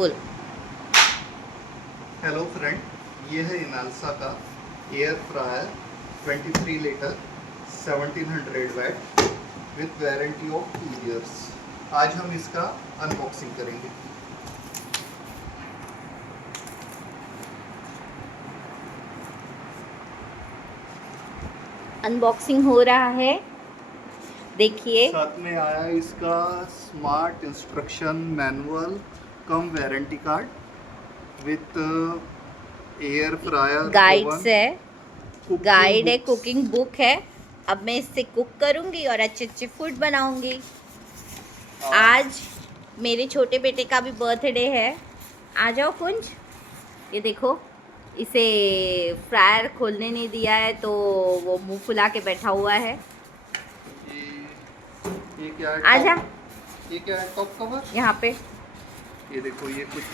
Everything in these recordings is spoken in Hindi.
बोल। हेलो फ्रेंड, ये है इनालसा का air fryer 23 litre 1700 watt with warranty of 2 years. आज हम इसका अनबॉक्सिंग करेंगे। अनबॉक्सिंग हो रहा है, देखिए। साथ में आया इसका smart instruction manual come warranty card with air fryer guides है, गाइड है, बुक्स। कुकिंग बुक है। अब मैं इससे कुक करूंगी और अच्छे अच्छे फूड बनाऊंगी। आज मेरे छोटे बेटे का भी बर्थडे है। आ जाओ कुंज। ये देखो, इसे फ्रायर खोलने नहीं दिया है तो वो मुंह फुला के बैठा हुआ है। ये क्या है? आजा ये क्या है? Top cover. यहाँ पे। ये देखो, ये कुछ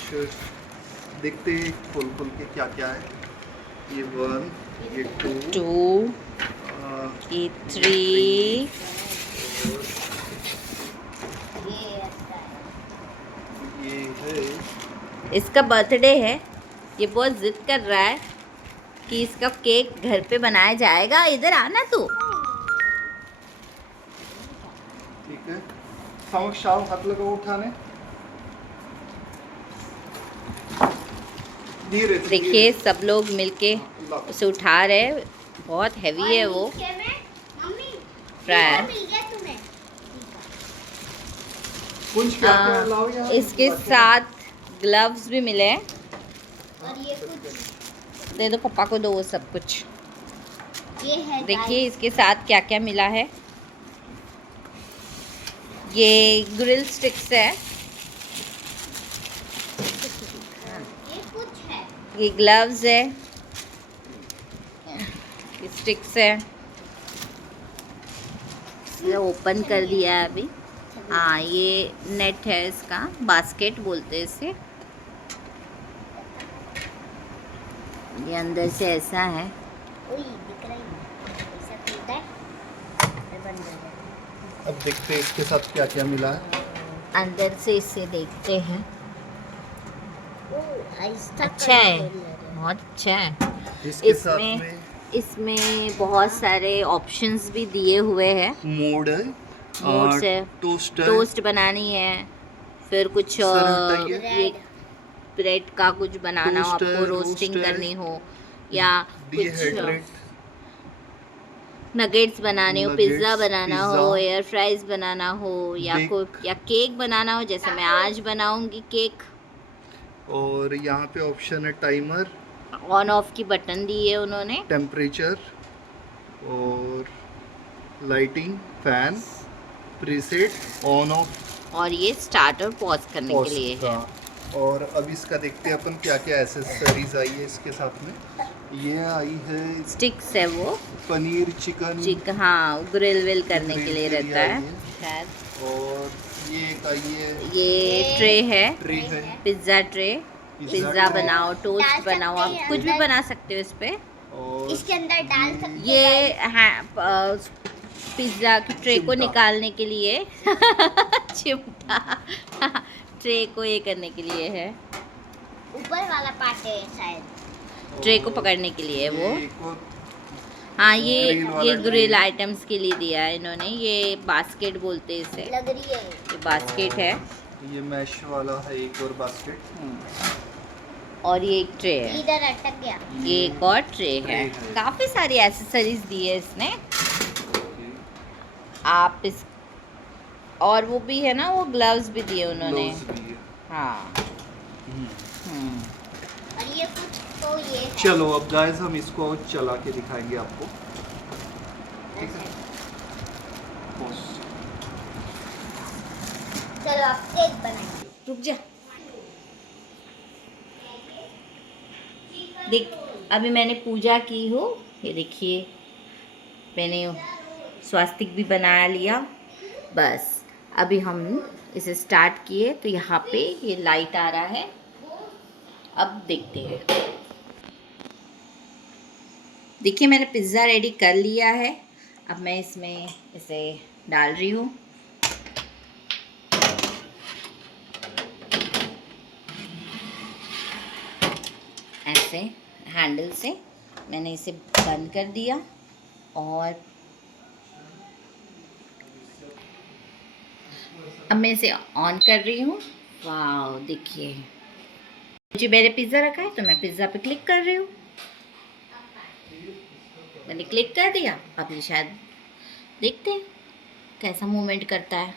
देखते हैं खोल खोल के क्या क्या है। ये 1, ये 2, 2, ये 3, ये है। इसका बर्थडे है। ये बहुत जिद कर रहा है कि इसका केक घर पे बनाया जाएगा। इधर आना तू। ठीक है, शाम हाथ लगाओ उठाने। धीरे से, देखिए सब लोग मिलके ला। उसे उठा रहे। बहुत हैवी है वो फ्रायर। कुछ क्या क्या लाओ यार। इसके साथ ग्लव्स भी मिले हैं। और ये कुछ दे दो पापा को, दो वो सब कुछ। ये है देखिए इसके साथ क्या क्या मिला है। ये ग्रिल स्टिक्स है, ये कुछ है। ये ग्लव्स है, ये स्टिक्स है। ये ओपन कर दिया है अभी। हाँ, ये नेट है, इसका बास्केट बोलते हैं इसे। ये अंदर से ऐसा है। ओए दिख रहा है, ऐसा खुलता है और बंद हो जाता है। अब देखते हैं इसके साथ क्या क्या मिला है। अंदर से इसे देखते हैं। ओह, आहिस्ता अच्छा है, कंट्रोलर है। बहुत अच्छा है। इसके साथ में इसमें बहुत सारे ऑप्शंस भी दिए हुए हैं। मोड है, मोड्स है, टोस्ट है। टोस्ट बनानी है, फिर कुछ सर हटाइए। ये ब्रेड का कुछ बनाना हो, टोस्ट है, आपको रोस्ट रोस्टिंग है, करनी हो, या कुछ डिहाइड्रेट, नगेट्स बनाने हो, nuggets, पिज़्ज़ा बनाना पिज़्ज़ा, हो, एयर फ्राइज बनाना हो, या बेक। या केक बनाना हो, जैसे मैं आज बनाऊंगी केक। और यहाँ पे ऑप्शन है टाइमर, ऑन ऑफ की बटन दी है उन्होंने। टेम्परेचर और lighting, fan, preset, on off, और ये स्टार्ट और पॉज करने के लिए है। और अब इसका देखते हैं अपन क्या क्या एसेसरीज आई है इसके साथ में। ये आई है स्टिक्स है वो, पनीर चिकन, हाँ, ग्रिल विल करने के ग्रिल लिए के रहता आई है है। शायद। और ये एक आई है, ये ट्रे है, ट्रे है, पिज्ज़ा ट्रे। Pizza tray. बनाओ, डाल टोस्ट बनाओ, आप सकते हैं कुछ भी अंदर। बना सकते हो इस पे। और इसके अंदर डाल सकते ये हैं। है पिज़्ज़ा की ट्रे को चिमटा। निकालने के लिए चिमटा ट्रे को ये करने के लिए है, ऊपर वाला पार्ट है शायद। ट्रे को पकड़ने के लिए है वो। ये एक और हाँ, ग्रिल वाला ये ग्रिल ट्रे। आइटम्स के लिए दिया है इन्होंने। ये बास्केट बोलते हैं इसे, लग रही है। ये बास्केट है। ये मैश वाला है एक और बास्केट। और ये एक ट्रे है, इधर अटक गया। ये एक और ट्रे है। ट्रे है। काफ़ी सारी एसेसरीज दी है इसने। आप इस और वो भी है ना, वो ग्लव्स भी दिए उन्होंने। ग्लोव्स भी है। हाँ। और ये कुछ तो ये है। चलो अब गाइस हम इसको चला के दिखाएंगे आपको। ठीक है, बस। चलो अब केक बनाएंगे। रुक जा, देख अभी मैंने पूजा की हो। ये देखिए, मैंने स्वास्तिक भी बना लिया। बस अभी हम इसे स्टार्ट किए तो यहाँ पे ये लाइट आ रहा है। अब देखते हैं। देखिए मैंने पिज़्ज़ा रेडी कर लिया है। अब मैं इसमें इसे डाल रही हूँ। ऐसे हैंडल से मैंने इसे बंद कर दिया और अब मैं इसे ऑन कर रही हूँ। वाह देखिए, मुझे मेरे पिज़्ज़ा रखा है तो मैं पिज़्ज़ा पे क्लिक कर रही हूँ। मैंने क्लिक कर दिया। अब ये शायद देखते हैं कैसा मूवमेंट करता है।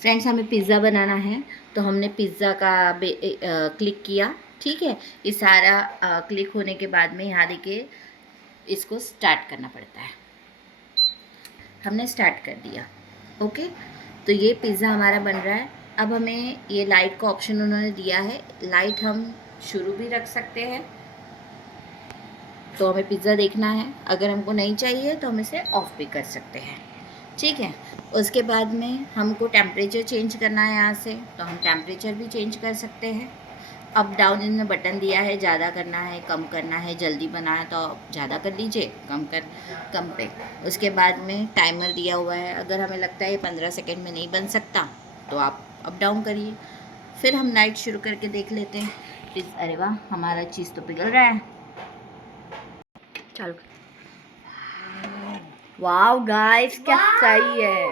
फ्रेंड्स, हमें पिज़्ज़ा बनाना है तो हमने पिज़्ज़ा का क्लिक किया। ठीक है, ये सारा क्लिक होने के बाद में यहाँ देखिए इसको स्टार्ट करना पड़ता है। हमने स्टार्ट कर दिया। ओके, तो ये पिज़्ज़ा हमारा बन रहा है। अब हमें ये लाइट का ऑप्शन उन्होंने दिया है। लाइट हम शुरू भी रख सकते हैं, तो हमें पिज़्ज़ा देखना है। अगर हमको नहीं चाहिए तो हम इसे ऑफ भी कर सकते हैं। ठीक है, उसके बाद में हमको टेम्परेचर चेंज करना है यहाँ से, तो हम टेम्परेचर भी चेंज कर सकते हैं। अप डाउन इनमें बटन दिया है, ज़्यादा करना है कम करना है, जल्दी बनाना है तो ज़्यादा कर लीजिए, कम पे। उसके बाद में टाइमर दिया हुआ है। अगर हमें लगता है 15 सेकेंड में नहीं बन सकता तो आप अप डाउन करिए। फिर हम नाइट शुरू करके देख लेते हैं। अरे वाह, हमारा चीज़ तो पिघल रहा है। चलो, वाह गाइस क्या सही है।